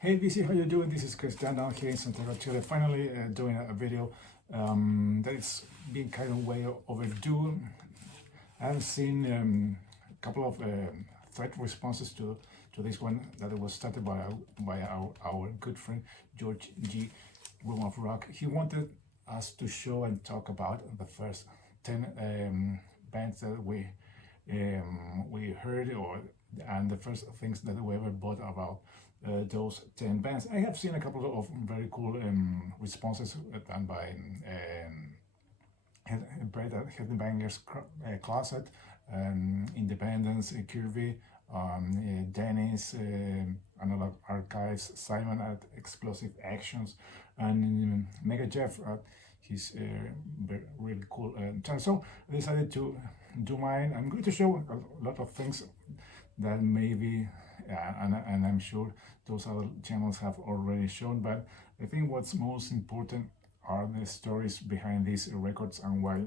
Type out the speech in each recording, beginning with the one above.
Hey VC, how you doing? This is Christian down here in Santiago, Chile. Finally doing a video that is being kind of way overdue. I've seen a couple of threat responses to this one that was started by our good friend George G. Room of Rock. He wanted us to show and talk about the first 10 bands that we heard, and the first things that we ever bought about those 10 bands. I have seen a couple of very cool responses done by Brett at Headbangers Closet, Independence, Kirby, Dennis, Analog Archives, Simon at Explosive Actions, and Mega Jeff at his really cool channel. So I decided to do mine. I'm going to show a lot of things that maybe, and I'm sure those other channels have already shown, but I think what's most important are the stories behind these records and why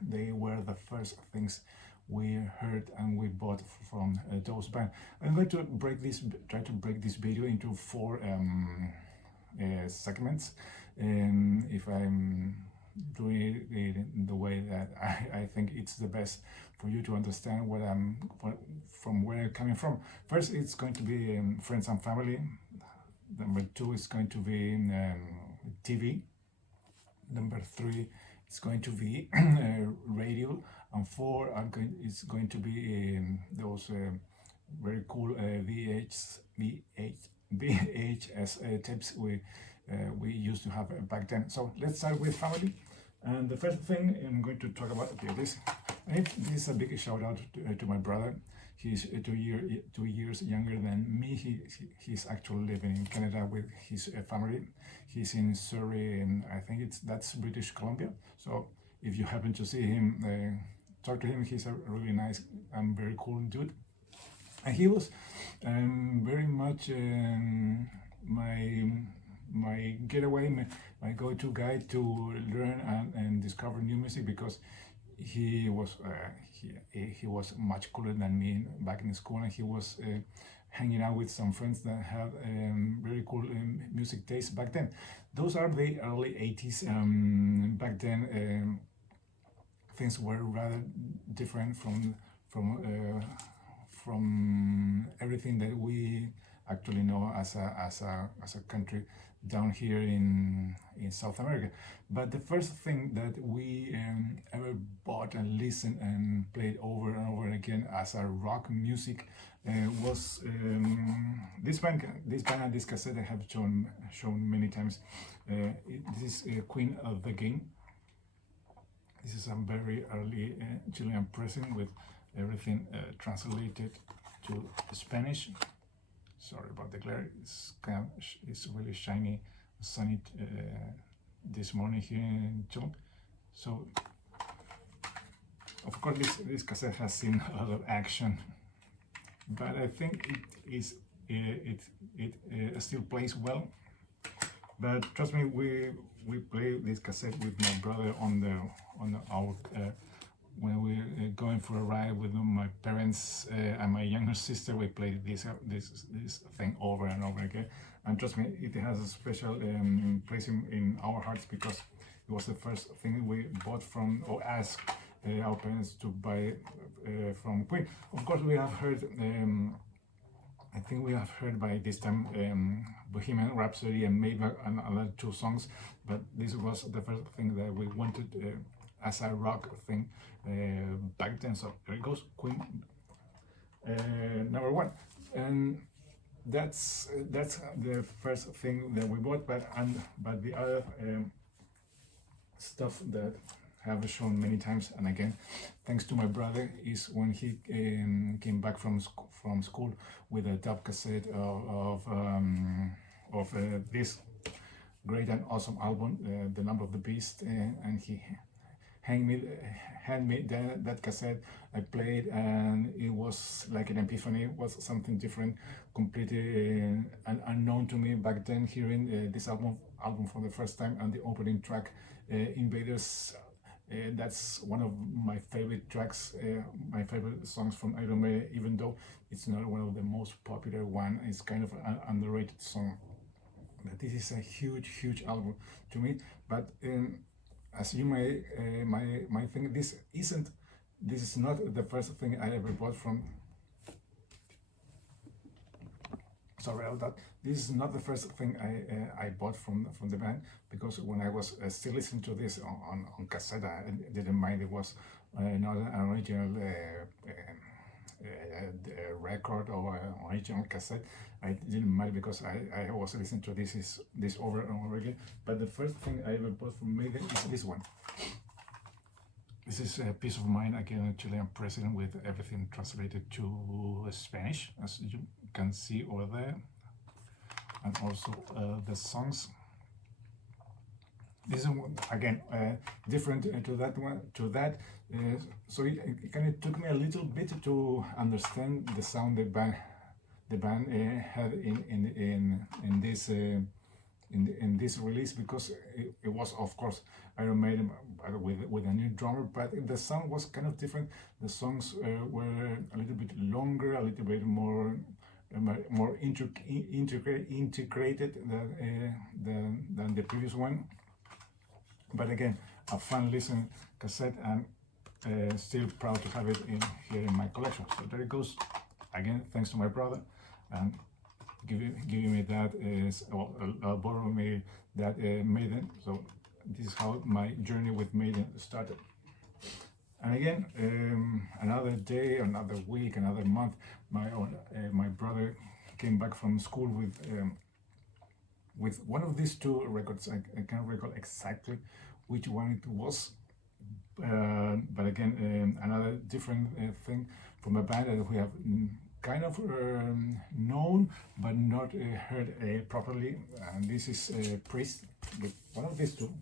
they were the first things we heard and we bought from those bands. I'm going to try to break this video into four segments, and if I'm doing it in the way that I think it's the best for you to understand from where I'm coming from. First, it's going to be friends and family. Number two is going to be TV. Number three, it's going to be radio, and four is going to be those very cool VHS tapes we used to have back then. So let's start with family. And the first thing I'm going to talk about this. This is a big shout out to my brother. He's 2 years younger than me. He's actually living in Canada with his family. He's in Surrey, and I think that's British Columbia. So if you happen to see him, talk to him. He's a really nice and very cool dude. And he was very much my getaway, my go-to guy to learn and discover new music, because he was much cooler than me back in school, and he was hanging out with some friends that had very cool music taste back then. Those are the early 80s. Back then things were rather different from everything that we actually know as a country down here in South America. But the first thing that we ever bought and listened and played over and over again as a rock music was this band and this cassette I have shown many times. This is Queen of the Game. This is a very early Chilean pressing with everything translated to Spanish. Sorry about the glare. It's really shiny, sunny this morning here in Chile. So, of course, this cassette has seen a lot of action, but I think it still plays well. But trust me, we play this cassette with my brother on our when we're going for a ride with my parents and my younger sister. We played this thing over and over again, and trust me, it has a special place in our hearts, because it was the first thing we bought from or asked our parents to buy from Queen. Of course, we have heard. I think we have heard by this time Bohemian Rhapsody and Maybach and other two songs, but this was the first thing that we wanted as a rock thing back then. So there it goes, Queen, number one, and that's the first thing that we bought. But the other stuff that I have shown many times, and again, thanks to my brother, is when he came back from school with a dub cassette of this great and awesome album, The Number of the Beast, and he hand me that cassette. I played, and it was like an epiphany. It was something different, completely unknown to me back then. Hearing this album for the first time, and the opening track, Invaders, That's one of my favorite tracks, my favorite songs from Iron Maiden, even though it's not one of the most popular one. It's kind of an underrated song. But this is a huge album to me. But as you might think, this is not the first thing I ever bought from. Sorry about that. This is not the first thing I bought from the band, because when I was still listening to this on cassette, I didn't mind it was not an original record or original cassette. I didn't mind because I was listening to this over and over again. But the first thing I ever bought from Maiden is this one. This is a Peace of Mind, again, a Chilean president, with everything translated to Spanish, as you can see over there, and also the songs. This is again different to that one. So it kind of took me a little bit to understand the sound the band had in this release, because it was, of course, Iron Maiden with a new drummer, but the sound was kind of different. The songs were a little bit longer, a little bit more integrated than the previous one. But again, a fun listen cassette, and still proud to have it here in my collection. So there it goes. Again, thanks to my brother, and giving me that borrowing me that Maiden. So this is how my journey with Maiden started. And again, another day, another week, another month, my brother came back from school with one of these two records. I can't recall exactly which one it was, but again, another different thing from a band that we have kind of known but not heard properly. And this is Priest, with one of these two,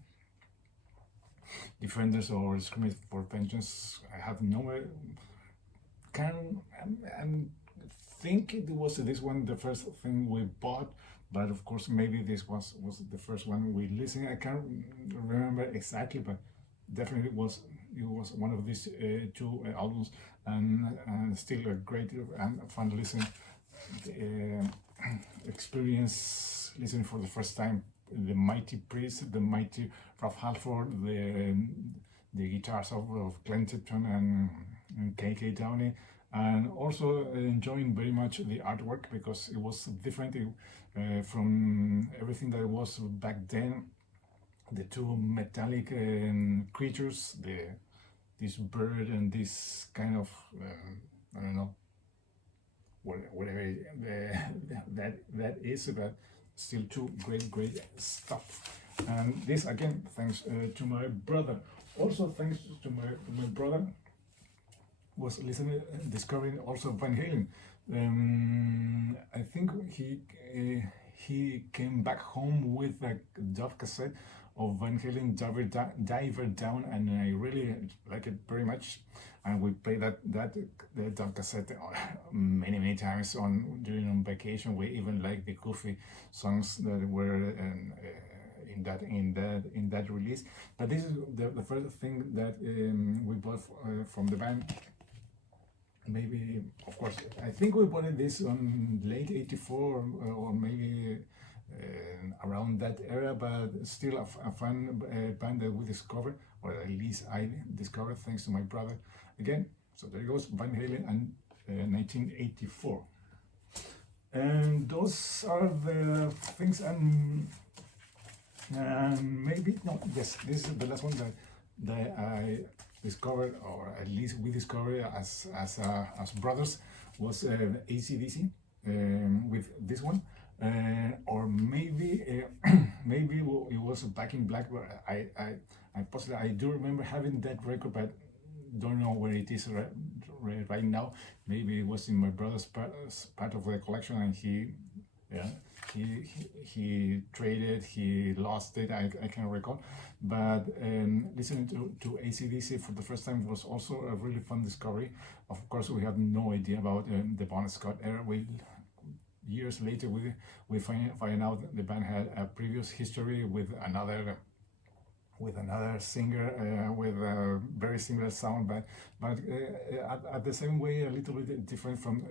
Defenders or Screaming for Vengeance. I have no and think it was this one the first thing we bought, but of course maybe this was the first one we listened. I can't remember exactly, but definitely it was one of these two albums, and still a great and fun listen experience listening for the first time the mighty Priest, the mighty Ralph Halford, the guitars of Glenn Tipton and KK Downey, and also enjoying very much the artwork, because it was different from everything that was back then. The two metallic creatures, this bird and this kind of I don't know, whatever that is, but still two great stuff. And this again thanks to my brother. Also thanks to my brother was listening, discovering also Van Halen. I think he came back home with a Dove cassette of Van Halen, Diver Down, and I really like it very much. And we played the Dove cassette many times during vacation. We even like the goofy songs that were in that release. But this is the first thing that we bought from the band. Maybe, of course, I think we bought this on late '84 or maybe around that era, but still a fun band that we discovered, or at least I discovered thanks to my brother again. So there goes Van Halen and 1984. And those are the things, and maybe, no, yes, this is the last one that I discovered, or at least we discovered as brothers, was AC/DC with this one. Or maybe maybe it was Back in Black, but I do remember having that record, but don't know where it is right now. Maybe it was in my brother's part of the collection, and he traded, he lost it, I can't recall. But listening to AC/DC for the first time was also a really fun discovery. Of course, we have no idea about the Bon Scott era. Years later, we find out the band had a previous history with another with another singer with a very similar sound, but at the same way a little bit different from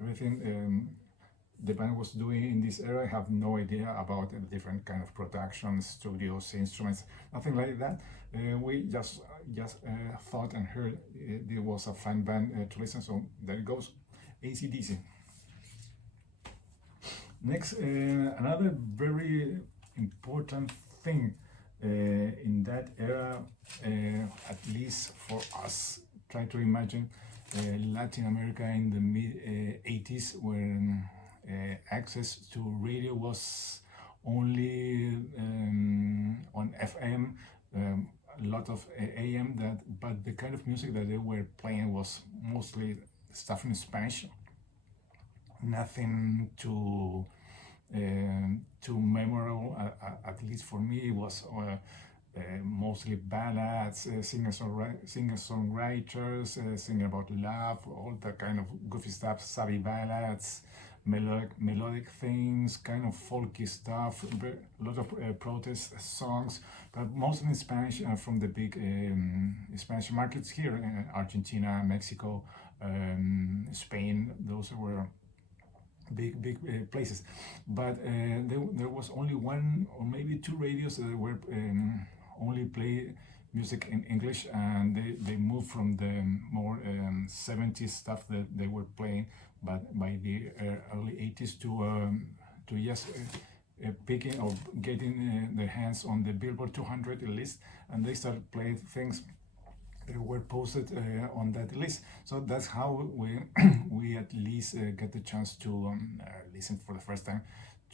everything the band was doing in this era. I have no idea about different kind of production, studios, instruments, nothing like that. We just thought and heard it was a fun band to listen, so there it goes, AC/DC. Next, another very important thing in that era, at least for us, try to imagine Latin America in the mid 80s, when access to radio was only on FM, a lot of AM, but the kind of music that they were playing was mostly stuff in Spanish. Nothing too memorable, at least for me. It was mostly ballads, singer-songwriters singing about love, all that kind of goofy stuff, savvy ballads, melodic things, kind of folky stuff, a lot of protest songs, but mostly in Spanish, from the big Spanish markets here, Argentina, Mexico, Spain. Those were big places, but there was only one or maybe two radios that were only play music in English, and they moved from the more 70s stuff that they were playing, but by the early 80s to just picking or getting their hands on the Billboard 200 list, and they started playing things that were posted on that list. So that's how we at least get the chance to listen for the first time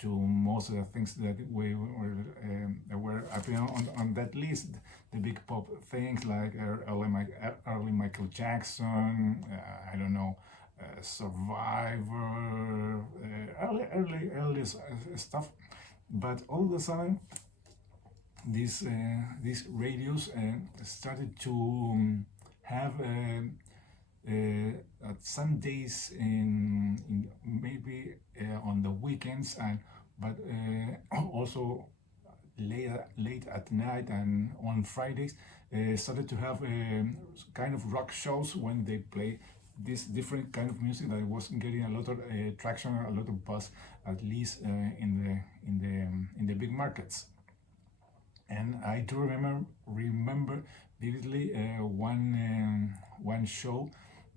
to most of the things that were appearing on that list. The big pop things like early Michael Jackson, I don't know, Survivor, early stuff. But all of a sudden, these radios started to have at some days in maybe on the weekends, but also late at night and on Fridays, started to have kind of rock shows when they play this different kind of music that was getting a lot of traction, a lot of buzz, at least in the big markets. And I do remember vividly one show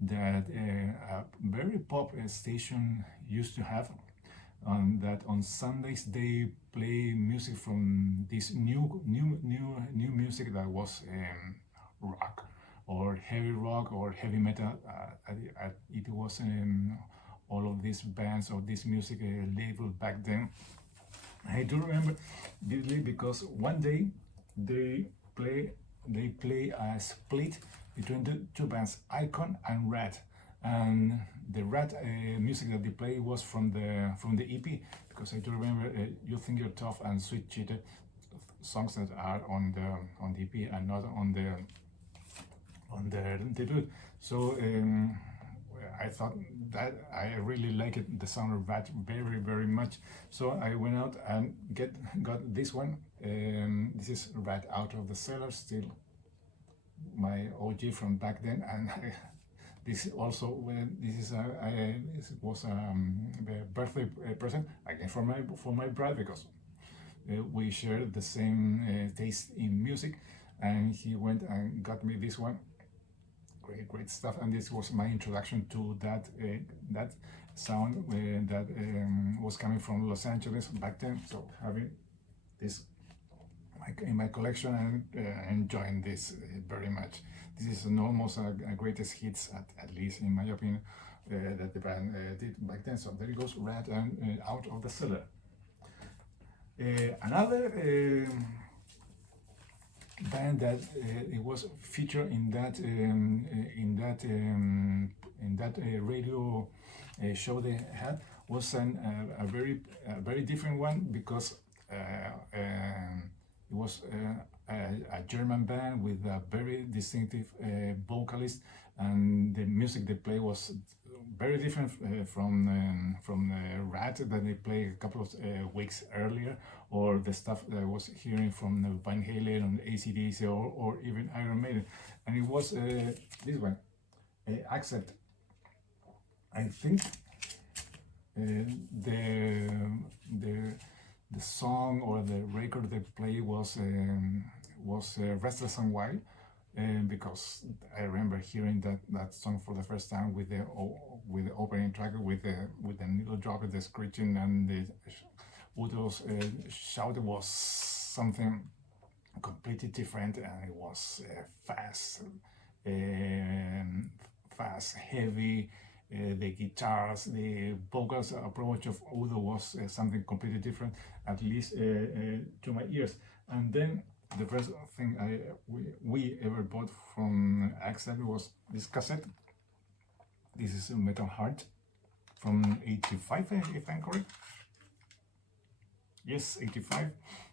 that a very pop station used to have. That on Sundays they play music from this new music that was rock or heavy rock or heavy metal. It was all of these bands or this music label back then. I do remember vividly because one day they play a split between the two bands, Icon and Rat, and the Rat music that they play was from the EP, because I do remember You Think You're Tough and Sweet Cheater, songs that are on the EP and not on the debut. So I thought that I really liked the sound of Rat very much. So I went out and got this one. This is Rat Out of the Cellar, still my OG from back then, and this also this was a birthday present again for my brother, because we shared the same taste in music, and he went and got me this one. Great stuff, and this was my introduction to that sound that was coming from Los Angeles back then. So having this in my collection and enjoying this very much. This is almost a greatest hits, at least in my opinion, that the band did back then. So there it goes, Rat and Out of the Cellar. Another band that it was featured in that radio show they had was a very different one, because it was a German band with a very distinctive vocalist, and the music they play was very different from Rat. that they played a couple of weeks earlier, or the stuff that I was hearing from Van Halen and AC/DC, or even Iron Maiden, and it was this one, Accept. I think the song or the record they played was Restless and Wild, because I remember hearing that song for the first time with the opening track, with the needle drop, the screeching, and the Udo's shout was something completely different, and it was fast, heavy. The guitars, the vocals approach of Udo was something completely different, at least to my ears. And then the first thing we ever bought from Accept was this cassette. This is Metal Heart from '85, if I'm correct. Yes, '85.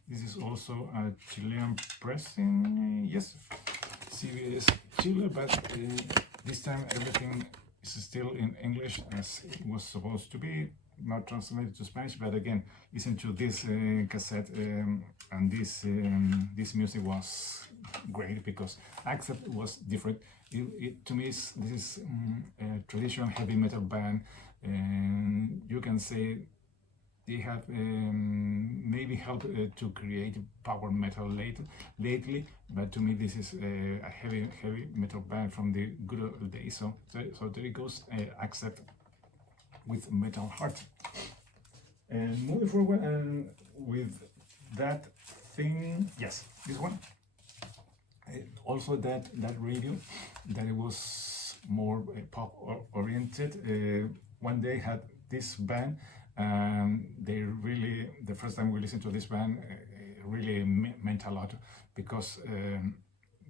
This is also a Chilean pressing. Yes, CBS Chile, but this time everything is still in English as it was supposed to be, not translated to Spanish. But again, listen to this cassette, and this music was great because Accept was different. To me, this is a traditional heavy metal band, and you can say they have maybe helped to create power metal lately, but to me this is a heavy metal band from the good old days. So there it goes, Accept with Metal Heart. And moving forward, and with that thing, yes, this one. Also that radio, that it was more pop oriented. One day had this band. They really, the first time we listened to this band, really meant a lot, because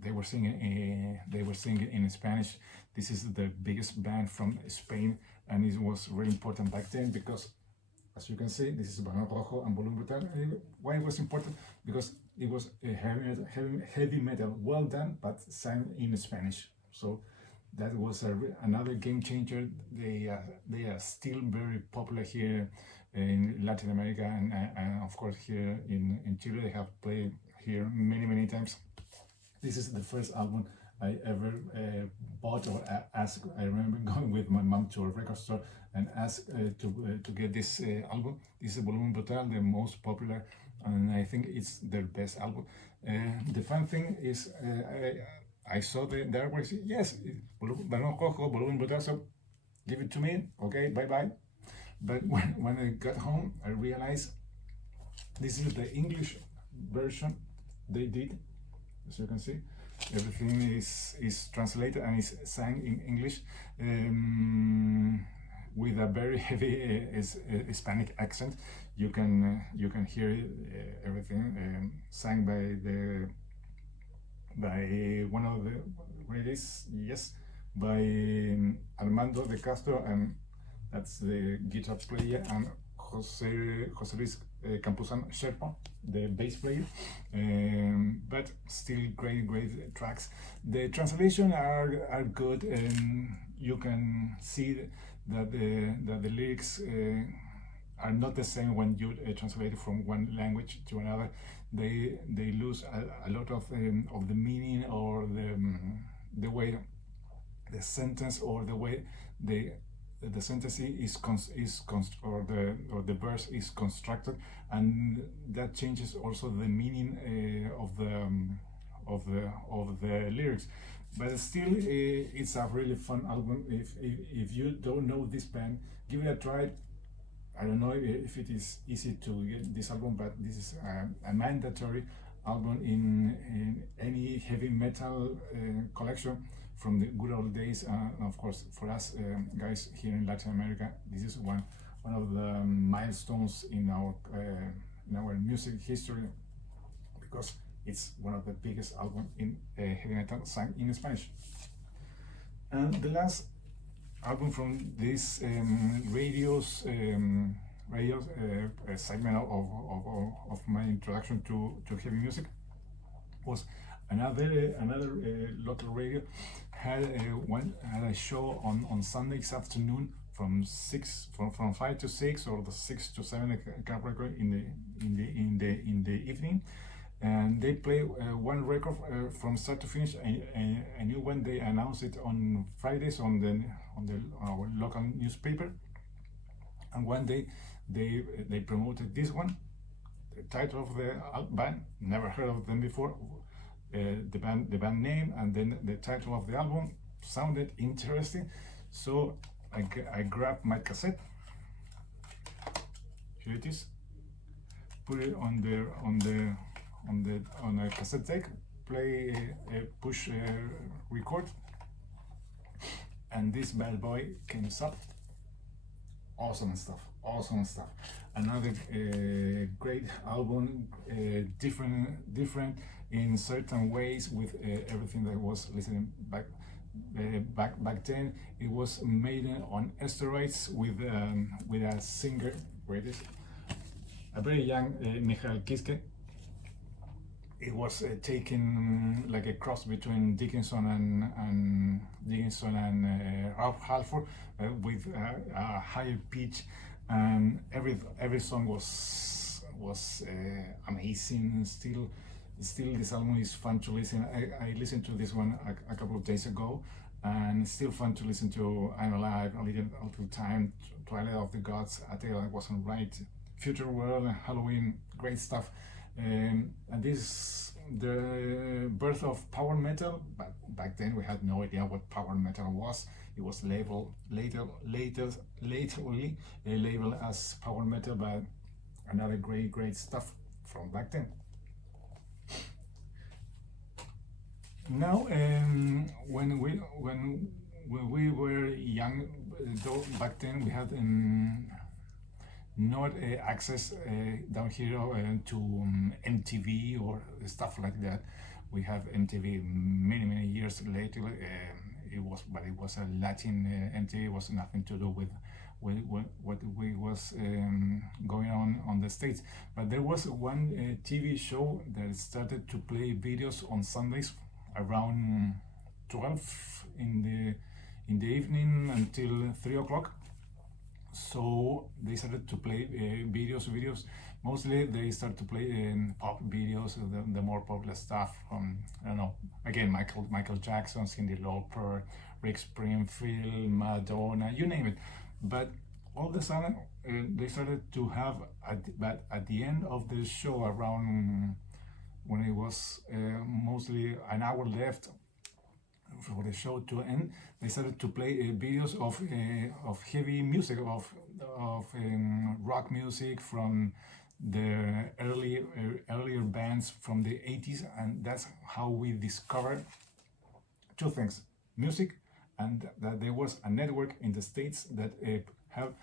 they were singing in Spanish. This is the biggest band from Spain, and it was really important back then because, as you can see, this is Balón Rojo and Volumen Brutal. Why it was important? Because it was a heavy metal, well done, but sang in Spanish. So that was another game changer. They are still very popular here in Latin America, and of course here in Chile. They have played here many times. This is the first album I ever bought or asked. I remember going with my mom to a record store and asked to get this album. This is Volumen Brutal, the most popular, and I think it's their best album. The fun thing is, I saw the artwork. Yes, Balón Rojo, Volumen Brutal. So give it to me. Okay, bye. But when I got home, I realized this is the English version they did. As you can see, everything is translated and is sang in English, with a very heavy Hispanic accent. You can hear everything sang by one of the ladies, yes, by Armando de Castro, and that's the guitar player, and José Luis Campuzano Sherpa, the bass player. But still great tracks. The translation are good, and you can see that the lyrics are not the same when you translate it from one language to another. They lose a lot of the meaning, or the way the sentence, or the way the sentence or the verse is constructed, and that changes also the meaning of the lyrics. But still, it's a really fun album. If you don't know this band, give it a try. I don't know if it is easy to get this album, but this is a mandatory album in any heavy metal collection from the good old days. Of course, for us guys here in Latin America, this is one of the milestones in our music history, because it's one of the biggest albums in heavy metal sung in Spanish. And the last album from this radio segment of my introduction to heavy music was another local radio had a show on Sundays afternoon from 5 to 6 or the 6 to 7 club record in the evening, and they play one record from start to finish. A new one they announced it on Fridays on our local newspaper, and one day they promoted this one. The title of the band, never heard of them before. The band name and then the title of the album sounded interesting, so I grabbed my cassette. Here it is. Put it on a cassette deck. Play push record, and this bad boy came up. Awesome stuff. Another great album, different in certain ways with everything that was listening back then. It was made on steroids with a singer, a very young Michael Kiske. It was taken like a cross between Dickinson and Ralph Halford, with a higher pitch, and every song was amazing. Still, this album is fun to listen. I listened to this one a couple of days ago, and still fun to listen to. I'm Alive, A Little Time, Twilight of the Gods, A Tale That Wasn't Right, Future World, Halloween, great stuff. And this is the birth of power metal, but back then we had no idea what power metal was. It was labeled lately labeled as power metal, but another great stuff from back then. Now, when we were young, though, back then we had not access down here to MTV or stuff like that. We have MTV many years later. It was a Latin MTV. It was nothing to do with what was going on the States. But there was one TV show that started to play videos on Sundays around 12 in the evening until 3 o'clock. So they started to play videos. Mostly they started to play pop videos, the more popular stuff from, I don't know, again, Michael Jackson, Cyndi Lauper, Rick Springfield, Madonna, you name it. But all of a sudden they started to have, at the end of the show, around when it was mostly an hour left for the show to end, they started to play videos of heavy music, of rock music from the earlier bands from the 80s, and that's how we discovered two things: music, and that there was a network in the States that have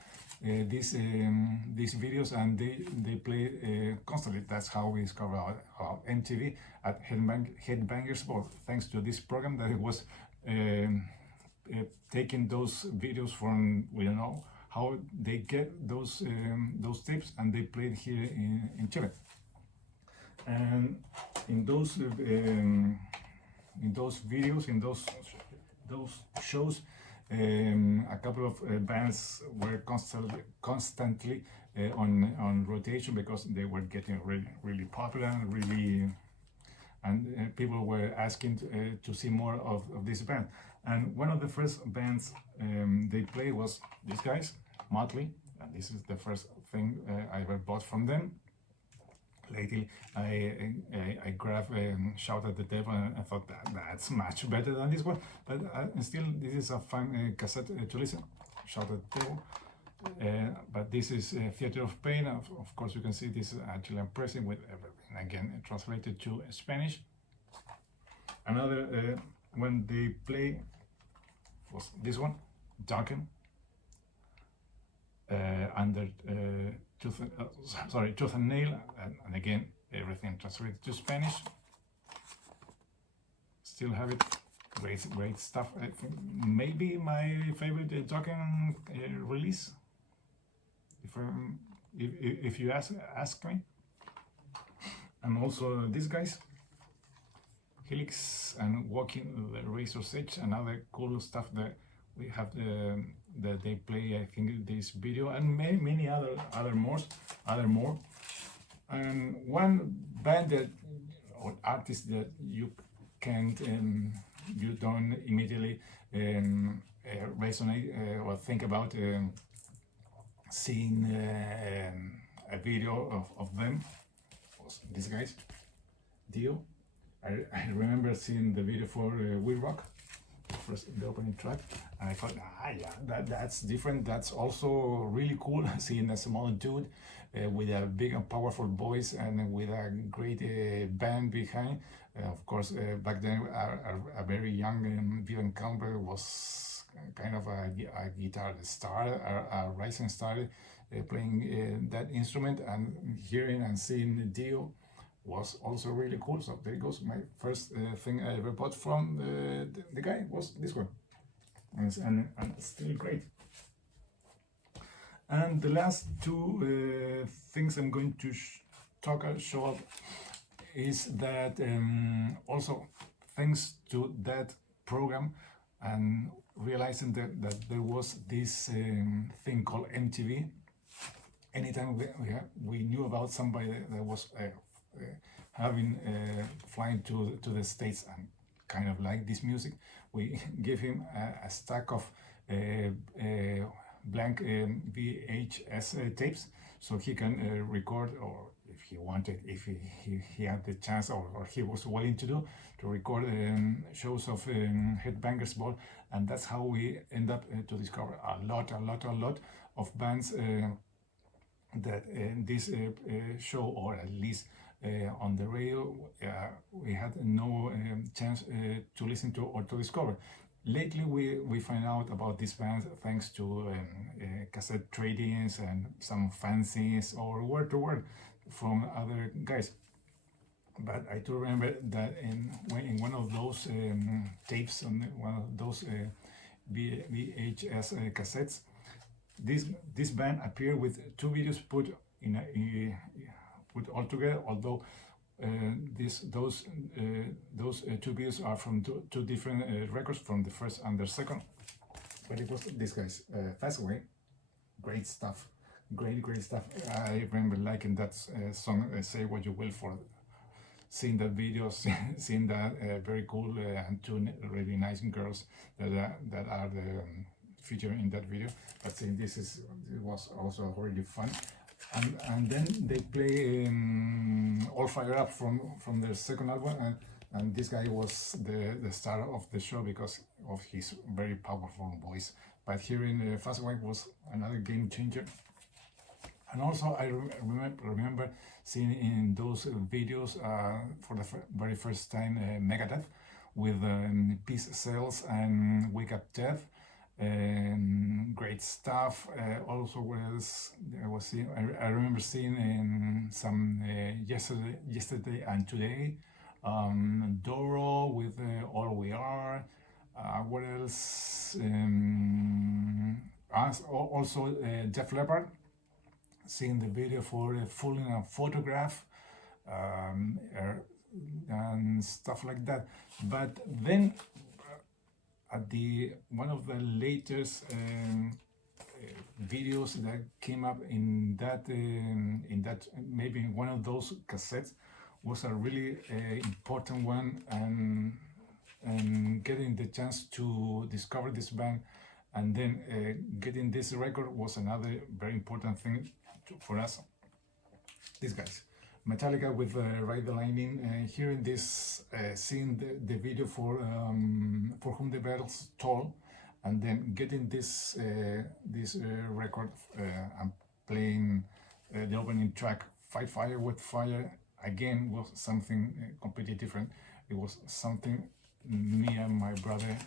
these videos, and they play constantly. That's how we discovered our MTV at Headbangers, both thanks to this program that it was taking those videos from, we don't know how they get those tapes, and they played here in Chile. And in those videos, in those shows, a couple of bands were constantly on rotation, because they were getting really popular, and people were asking to see more of this band. And one of the first bands they played was these guys, Motley, and this is the first thing I ever bought from them. Lately, I grabbed Shout at the Devil, and I thought that's much better than this one. But still, this is a fun cassette to listen. Shout at the Devil. But this is Theater of Pain. Of course, you can see this is actually impressive with everything. Again, translated to Spanish. Another when they play was this one, Duncan. Under Tooth and Nail, and again everything translated to Spanish. Still have it. Great stuff. I think maybe my favorite Duncan release, if you ask me. And also these guys, Helix and Walking the Razor's Edge, another cool stuff that we have that they play, I think, this video, and many other more. And one band that or artist that you can't you don't immediately resonate or think about seeing a video of them was these guys, Dio. I remember seeing the video for We Rock, first the opening track, and I thought, yeah, that's different. That's also really cool. Seeing a small dude with a big and powerful voice and with a great band behind. Of course, back then, a very young Vivian Campbell was kind of a guitar star, a rising star, playing that instrument, and hearing and seeing Dio was also really cool. So there goes my first thing I ever bought from the guy was this one, and still great. And the last two things I'm going to show up is that also thanks to that program and realizing that there was this thing called MTV. Anytime we knew about somebody that was having flying to the States and kind of like this music, we give him a stack of blank VHS tapes, so he can record, or if he wanted, if he had the chance, or he was willing to record shows of Headbangers Ball. And that's how we end up to discover a lot of bands that this show, or at least on the radio, we had no chance to listen to or to discover. Lately, we find out about these bands thanks to cassette tradings and some fanzines or word to word from other guys. But I do remember that in one of those tapes, on one of those VHS cassettes, this band appeared with two videos put all together. Although those two videos are from two different records, from the first and the second. But it was this guy's Fastway. Great stuff, great stuff. I remember liking that song, Say What You Will, for seeing that video, seeing that very cool and two really nice girls that are the featured in that video. But seeing this it was also really fun. And then they play All Fire Up from their second album, and this guy was the star of the show because of his very powerful voice. But hearing Fastway was another game changer. And also I remember seeing in those videos for the very first time Megadeth with Peace Sells and Wake Up Death. Great stuff. Also I remember seeing some yesterday and today, Doro with All We Are. What else? Also Def Leppard, seeing the video for Fooling a Photograph, and stuff like that. But then at one of the latest videos that came up in that maybe in one of those cassettes was a really important one, and getting the chance to discover this band and then getting this record was another very important thing for us. These guys, Metallica with Ride the Lightning. Hearing this, seeing the video for Whom the Bells Toll, and then getting this record and playing the opening track, Fight Fire with Fire, again was something completely different. It was something me and my brother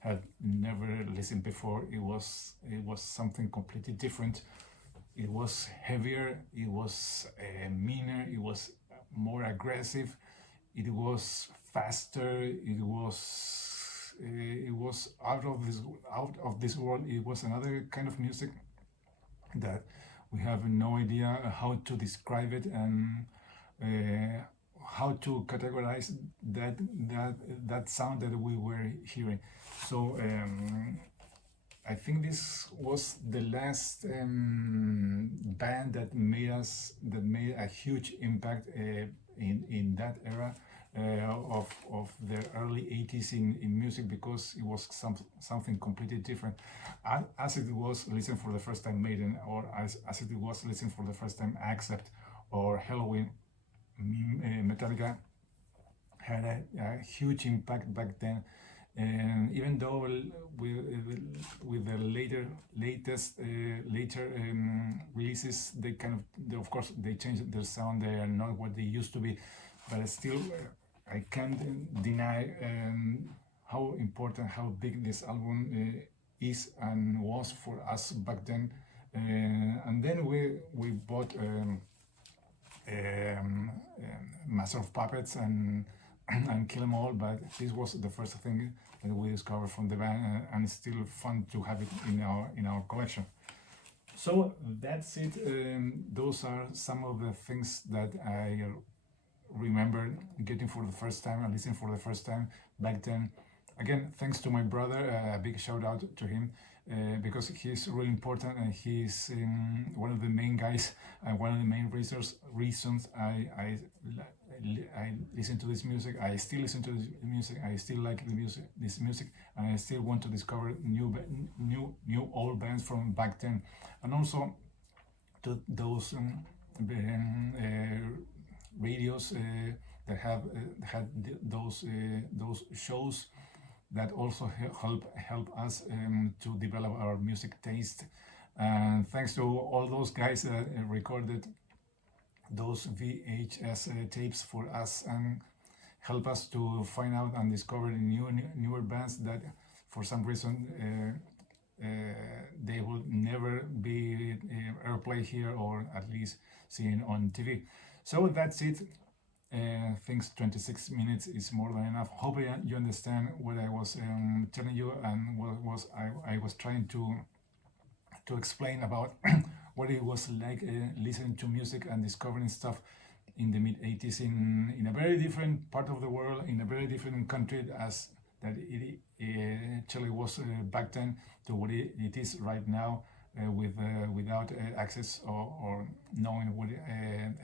had never listened before. It was something completely different. It was heavier, it was meaner, it was more aggressive, it was faster, it was out of this world. It was another kind of music that we have no idea how to describe it and how to categorize that sound that we were hearing. So I think this was the last band that made a huge impact in that era of the early 80s in music, because it was something completely different. As it was listened for the first time Maiden, or as it was listened for the first time Accept or Halloween, Metallica had a huge impact back then. And even though with the later releases, of course they changed their sound. They are not what they used to be, but still I can't deny how important, how big this album is and was for us back then. And then we bought Master of Puppets and Kill 'Em All, but this was the first thing that we discovered from the band, and it's still fun to have it in our collection. So that's it. Those are some of the things that I remember getting for the first time and listening for the first time back then. Again, thanks to my brother, a big shout out to him, because he's really important, and he's one of the main guys and one of the main reasons I listen to this music. I still listen to this music. I still like this music, and I still want to discover new old bands from back then, and also to those radios that have had those shows that also help us to develop our music taste. And thanks to all those guys that recorded those VHS tapes for us and help us to find out and discover newer bands that for some reason they will never be airplay here, or at least seen on TV. So that's it. I think 26 minutes is more than enough. Hope you understand what I was telling you, and what I was trying to explain about what it was like listening to music and discovering stuff in the mid 80s in a very different part of the world, in a very different country as that Chile was back then to what it is right now, without access or knowing what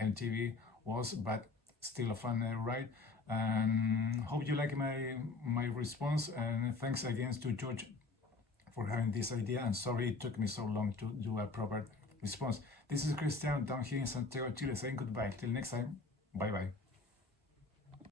MTV was, but still a fun ride. And hope you like my response, and thanks again to George for having this idea, and sorry it took me so long to do a proper response. This is Christian down here in Santiago, Chile, saying goodbye. Till next time, bye bye.